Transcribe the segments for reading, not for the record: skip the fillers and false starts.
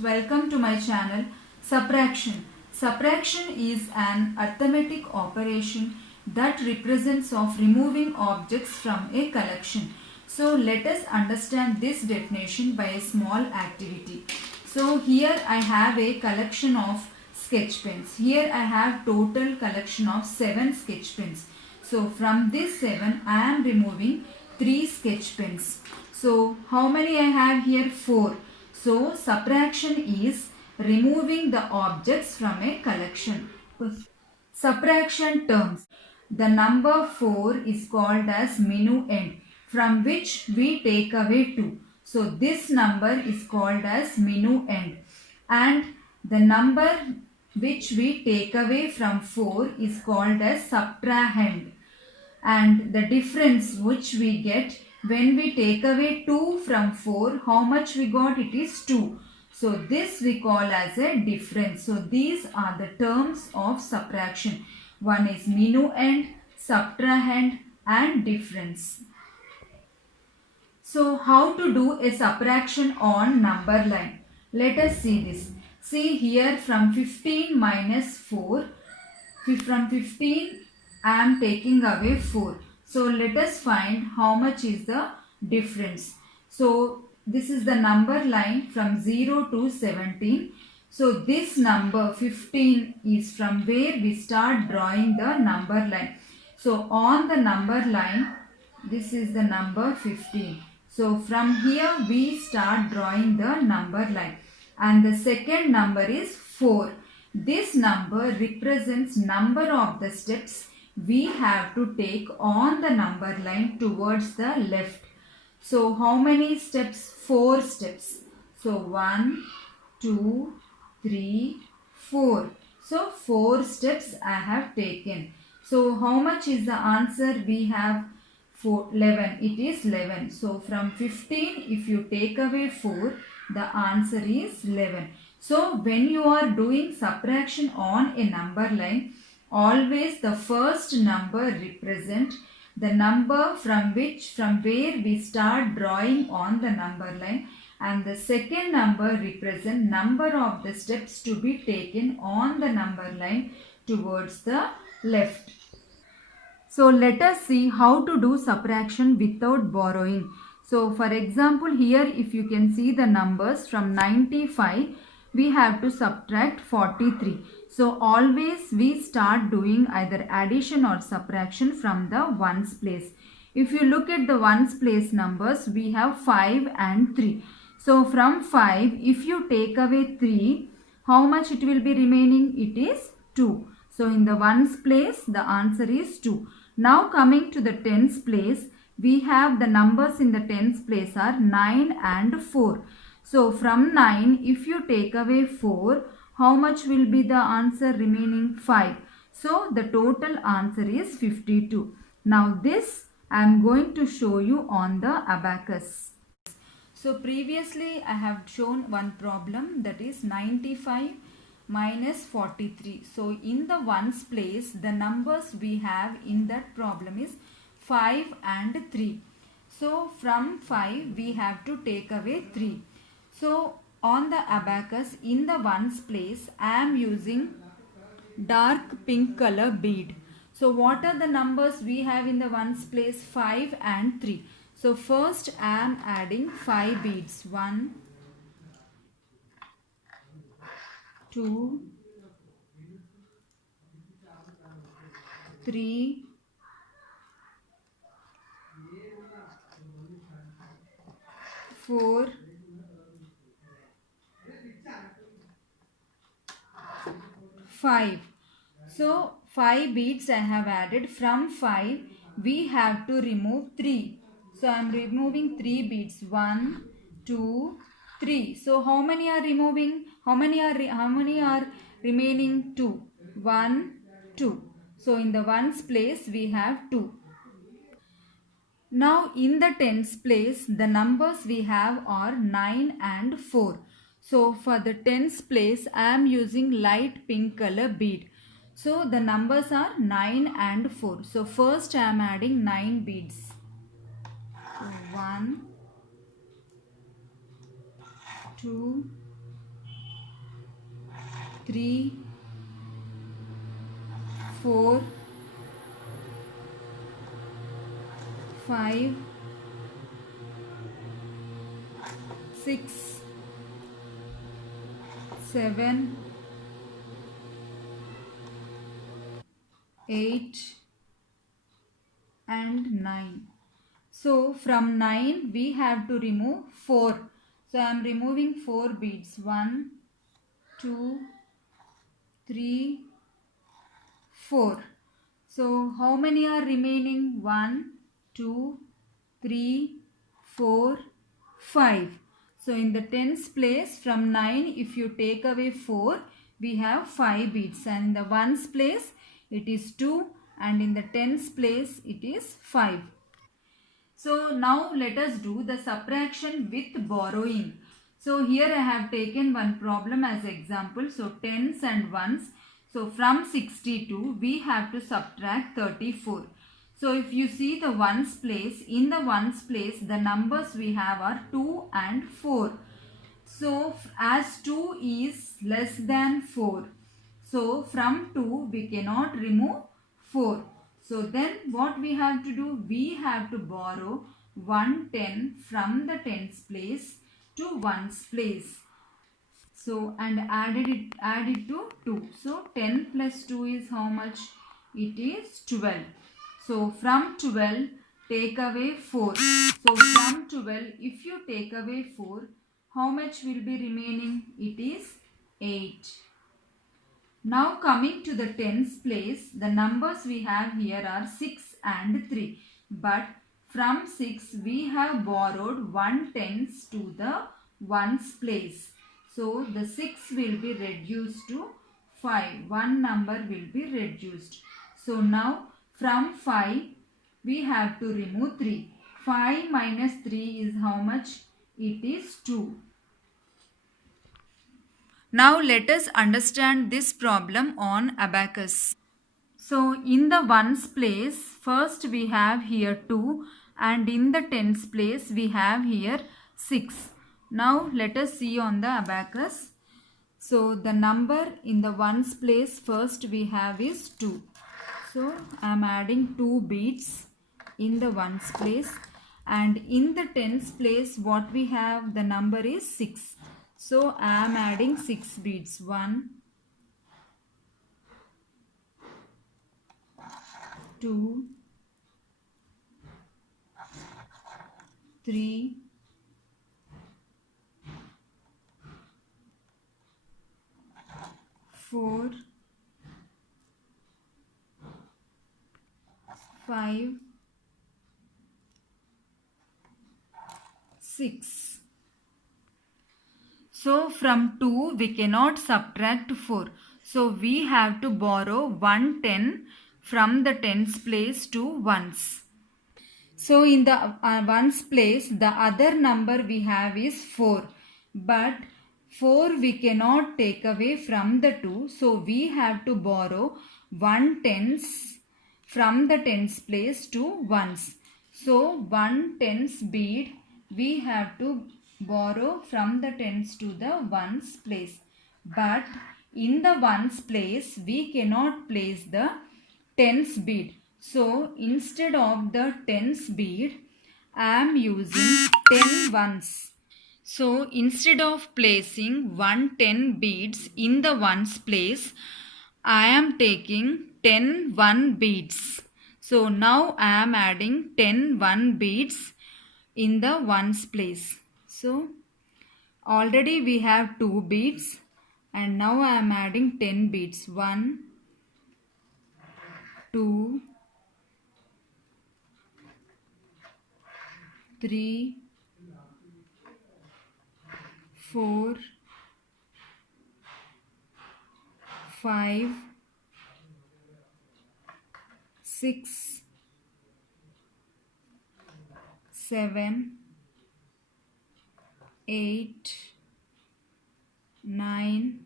welcome to my channel. Subtraction. Subtraction is an arithmetic operation that represents of removing objects from a collection. So let us understand this definition by a small activity. So here I have a collection of sketch pens. Here I have total collection of 7 sketch pens. So from this 7 I am removing 3 sketch pens. So how many I have here? 4. So subtraction is removing the objects from a collection. Subtraction terms. The number 4 is called as minuend, from which we take away 2. So this number is called as minuend, and the number which we take away from 4 is called as subtrahend, and the difference which we get when we take away 2 from 4, how much we got? It is 2. So this we call as a difference. So these are the terms of subtraction. One is minuend, subtrahend and difference. So how to do a subtraction on number line? Let us see this. See here, from 15 minus 4, from 15 I am taking away 4. So let us find how much is the difference. So this is the number line from 0 to 17. So this number 15 is from where we start drawing the number line. So on the number line, this is the number 15. So from here we start drawing the number line. And the second number is 4. This number represents number of the steps we have to take on the number line towards the left. So how many steps? 4 steps. So 1, 2, 3, 4. So 4 steps I have taken. So how much is the answer? We have 11. It is 11. So from 15, if you take away 4, the answer is 11. So when you are doing subtraction on a number line, always the first number represent the number from where we start drawing on the number line, and the second number represent number of the steps to be taken on the number line towards the left. So let us see how to do subtraction without borrowing. So for example, here if you can see the numbers from 95, we have to subtract 43. So always we start doing either addition or subtraction from the ones place. If you look at the ones place numbers, we have 5 and 3. So from 5, if you take away 3, how much it will be remaining? It is 2. So in the ones place, the answer is 2. Now coming to the tens place, we have the numbers in the tens place are 9 and 4. So from 9, if you take away 4, how much will be the answer remaining? 5. So the total answer is 52. Now this I am going to show you on the abacus. So previously I have shown one problem, that is 95 minus 43. So in the ones place, the numbers we have in that problem is 5 and 3. So from 5 we have to take away 3. So on the abacus, in the ones place, I am using dark pink color bead. So what are the numbers we have in the ones place? 5 and 3. So first I am adding 5 beads. 1, 2, 3, 4, 5. So 5 beads I have added. From 5 we have to remove 3. So I am removing 3 beads. 1, 2, 3. So how many are removing? How many are remaining? 2. 1, 2. So in the ones place we have 2. Now in the tens place, the numbers we have are 9 and 4. So for the tens place, I am using light pink color bead. So the numbers are 9 and 4. So first I am adding 9 beads. 1, 2, 3, 4, 5, 6, 7, 8 and 9. So from 9 we have to remove 4. So I am removing 4 beads. 1, 2, 3, 4. So how many are remaining? 1, 2, 3, 4, 5. So in the tens place, from 9 if you take away 4, we have 5 beads, and in the ones place it is 2, and in the tens place it is 5. So now let us do the subtraction with borrowing. So here I have taken one problem as example. So tens and ones. So from 62 we have to subtract 34. So if you see the ones place, in the ones place the numbers we have are 2 and 4. So as 2 is less than 4. So from 2 we cannot remove 4. So then what we have to do? We have to borrow 110 from the tens place to ones place. So and add it to 2. So 10 plus 2 is how much? It is 12. So from 12 take away 4. So from 12 if you take away 4, how much will be remaining? It is 8. Now coming to the tens place, the numbers we have here are 6 and 3. But from 6 we have borrowed 1 tens to the ones place. So the 6 will be reduced to 5. One number will be reduced. So now from 5 we have to remove 3. 5 minus 3 is how much? It is 2. Now let us understand this problem on abacus. So in the ones place, first we have here 2, and in the tens place we have here 6. Now let us see on the abacus. So the number in the ones place first we have is 2. So I am adding 2 beads in the ones place, and in the tens place what we have, the number is 6. So I am adding 6 beads. 1, 2, 3, 4, 5, 6. So from 2 we cannot subtract 4. So we have to borrow 110 from the tens place to ones. So in the ones place the other number we have is 4. But 4 we cannot take away from the 2. So we have to borrow 1 tens from the tens place to ones. So 1 tens bead we have to borrow from the tens to the ones place. But in the ones place we cannot place the tens bead. So instead of the tens bead I am using 10 ones. So instead of placing 110 beads in the ones place, I am taking 10 1 beads. So now I am adding 10 1 beads in the ones place. So already we have 2 beads, and now I am adding 10 beads. 1, 2, 3, 4, 5, 6, 7, 8, 9,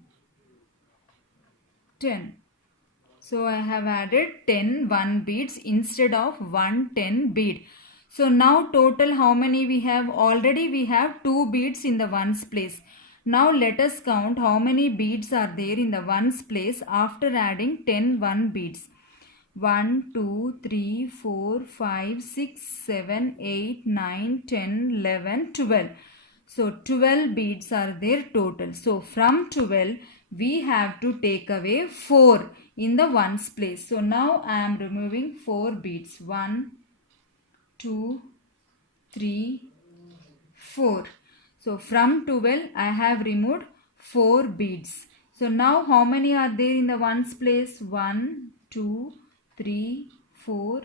10. So I have added 10 1 beads instead of 110 bead. So now total how many we have? Already we have 2 beads in the ones place. Now let us count how many beads are there in the ones place after adding 10 beads. 1, 2, 3, 4, 5, 6, 7, 8, 9, 10, 11, 12. So 12 beads are there total. So from 12 we have to take away 4 in the ones place. So now I am removing 4 beads. 1, 2, 3, 4. So from 12 I have removed 4 beads. So now how many are there in the ones place? 1, 2, 3, 4,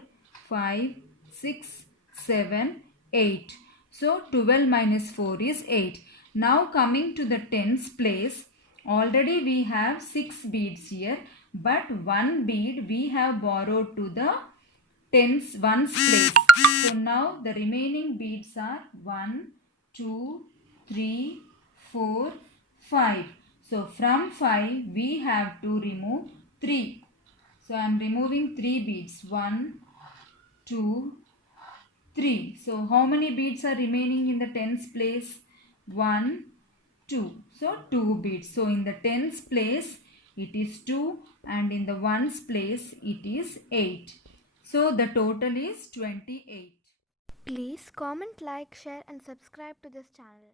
5, 6, 7, 8. So 12 minus 4 is 8. Now coming to the tens place, already we have 6 beads here, but 1 bead we have borrowed to the tens ones place. So now the remaining beads are 1, 2, 3, 4, 5. So from 5 we have to remove 3. So I am removing 3 beads. 1, 2, 3. So how many beads are remaining in the tens place? 1, 2. So 2 beads. So in the tens place it is 2 and in the ones place it is 8. So the total is 28. Please comment, like, share and subscribe to this channel.